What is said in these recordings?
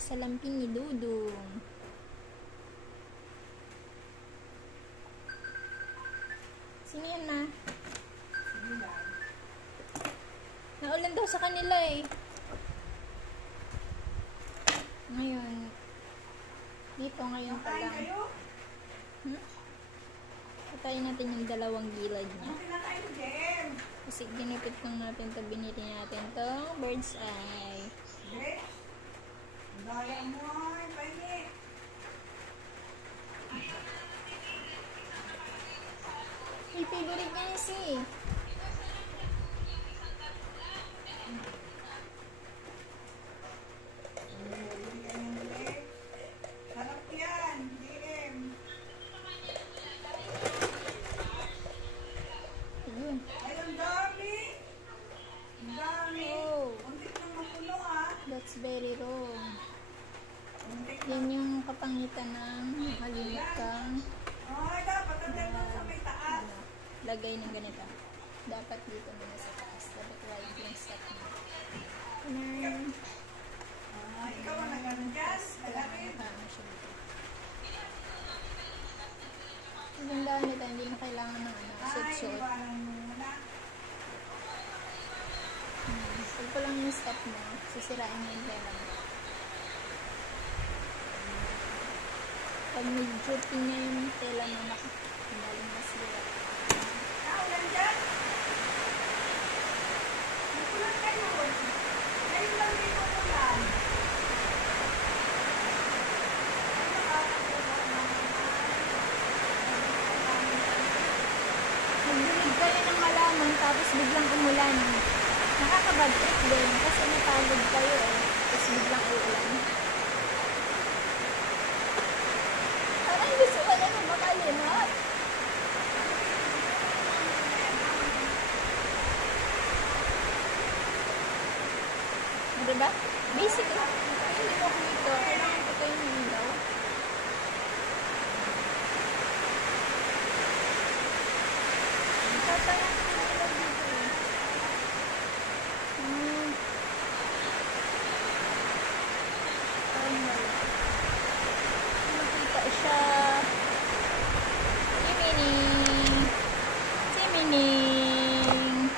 sa lampin ni Dudong. Sino yan na? Naulan daw sa kanila eh. Ngayon, dito ngayon pa lang. Patayin natin yung dalawang gilid niya. Kasi ginipit lang natin ito, binili natin ito. Bird's eye. May favorite niya si. That's very wrong. Yan yung kapangitan ng malimit kang lagay ng ganito. Dapat dito muna sa taas. Dapat right yung step mo. Ikaw ang nagano dyan? Magandaan nito, hindi mo kailangan ng suit-suit. Pag pa lang yung step mo, sisirain mo yung tela mo. Pag nag-drooping na yung tela mo, madaling masira. Naulan dyan? Nakulan kayo. Ngayon lang dito ulan. Nagdilig kayo ng malaman, tapos biglang umulan. Nakakabad trip din kasi napagod kayo eh. Tapos biglang uulan. Parang gusto ka na makalimot. Diba? Basic lang. Hindi mo dito. Kailangan ko kayo ng ilaw. Tatayang ko na ilaw dito eh. Makita siya. Simining.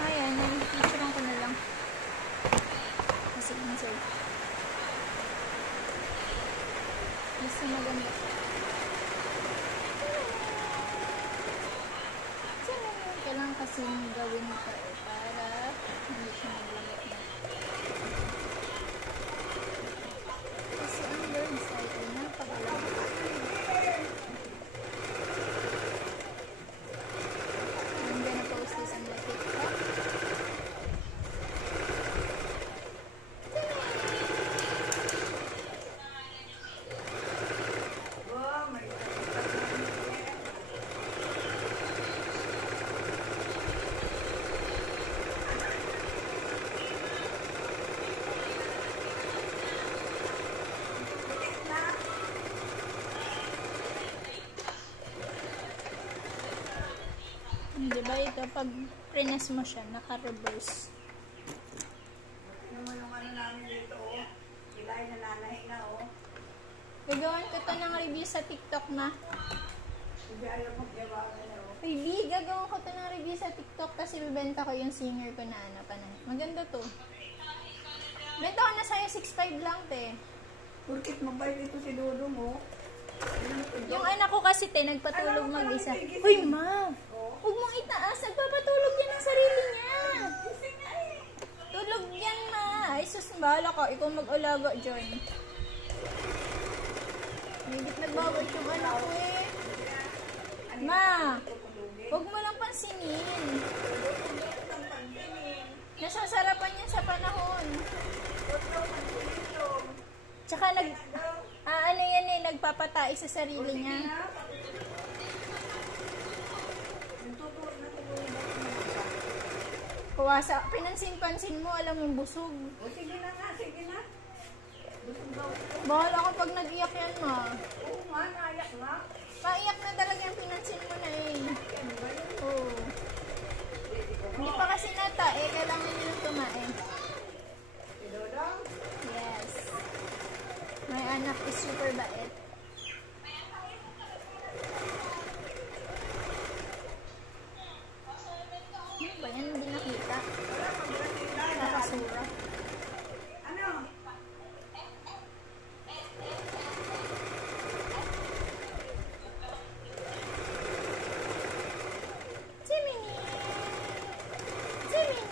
Ayan, picturean ko na lang. Kasi insert. Basta maganda siya. Kailangan kasi gawin ito para hindi siya maglamot na. Kasi ang bird's eye ay napakalamot. I'm gonna post this on my TikTok. Diba ito, pag prines mo siya, naka-reverse. Yung ano namin dito, oh. Ilay na nanahi na, oh. Gagawin ko to ng review sa TikTok na. Hindi ayaw maggawa ka na, oh. Baby, gagawin ko to ng review sa TikTok kasi bibenta ko yung singer ko na ano pa na. Maganda to. Benta ko na sa'yo, 6.5 lang, te. Purkit mabait ito si Dodo mo. Yung anak ko kasi, te, nagpatulog mag-isa. Uy, ma! Huwag mong itaas. Nagpapatulog yan ng sarili niya. Tulog yan, ma. Ay, sus, bahala ka. Ikaw mag-alaga dyan. Higit nagbawat yung anak ko eh. Ma! Huwag mo lang pansinin. Nasasarapan yan sa panahon. Tsaka ano yan eh, nagpapatai sa sarili niya. Kuwasa, pinansin-pansin mo, alam mong busog. O sige na nga, sige na. Busog daw. Bahala ka pag nag-iyak yan, ma. Oo nga, naiyak nga. Maiyak na talaga yung pinansin mo na eh. Oo. Hindi pa kasi nata eh, kailangan nyo tumain. Si Dodong? anak is super bait. Ano ba yan? Hindi nakita. Nakasura. Ano? Jiminy! Jiminy!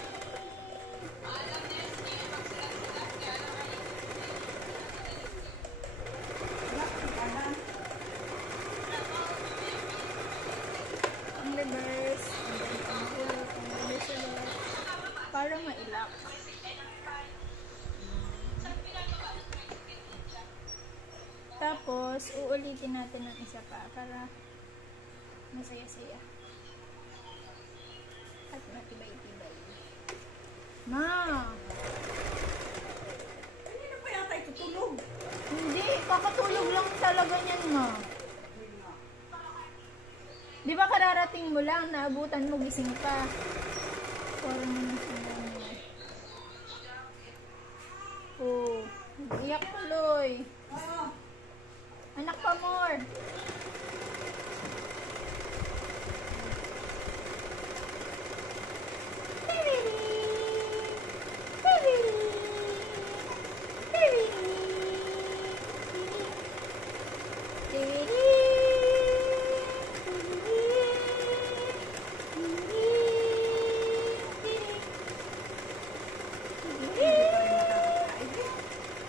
Ang reverse. And then ang ulit. Ang reverse ulit. Para mailak. Tapos, uulitin natin ng isa pa para masaya-saya. At matibay-tibay. Ma! Kanina pa yata itutulog. Hindi, kakatulog lang talaga niyan, ma. Di ba kararating mo lang, naabutan mo, gising pa. Parang oh, iyak tuloy. Oo. Anak pa more.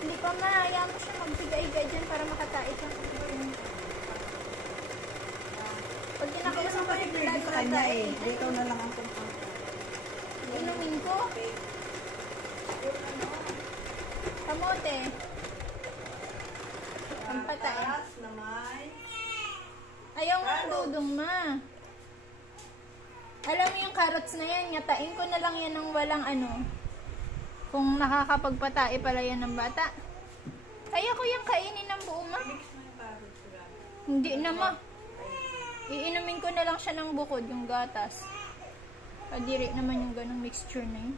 Hindi pa mahaya mo siya magbigay-igay dyan para makatay siya. Pag Hindi kinakausap naman ko kayo pwede sa kanya eh. Dito na lang ang kumpang. inumin ko. Kamote. Ang patay. Taas na may... Ayaw nga ang dudong, ma. Alam mo yung carrots na yan, ngatain ko na lang yan ng walang ano. Kung nakakapagpatae pala yan ng bata. Kaya ko yung kainin ng buo, ma. Mix na yung carrots ko lang. Hindi na, ma. Iinumin ko na lang siya ng bukod, yung gatas. Kadiri naman yung ganong mixture na yun.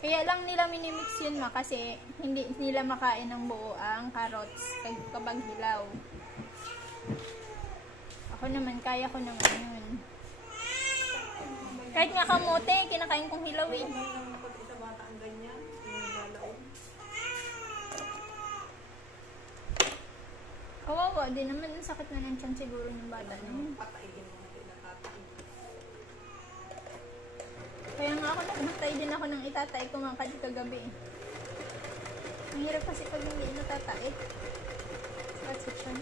Kaya lang nila minimix yun, ma, kasi hindi nila makain ng buo ang carrots kapag hilaw. Ako naman, kaya ko naman yun. Kahit nga kamote, kinakain kong hilaw eh. May lang pag isa bata ang ganyan. Yung nilalaon. Kawawa, di naman ang sakit na ng tiyan siguro ng bata na yun. Patayin mo natin natatay. Kaya nga ako naghantay din ako ng itatay ko mga kagabi. Ang hirap kasi pag hindi natatay. Sakit sa tiyan.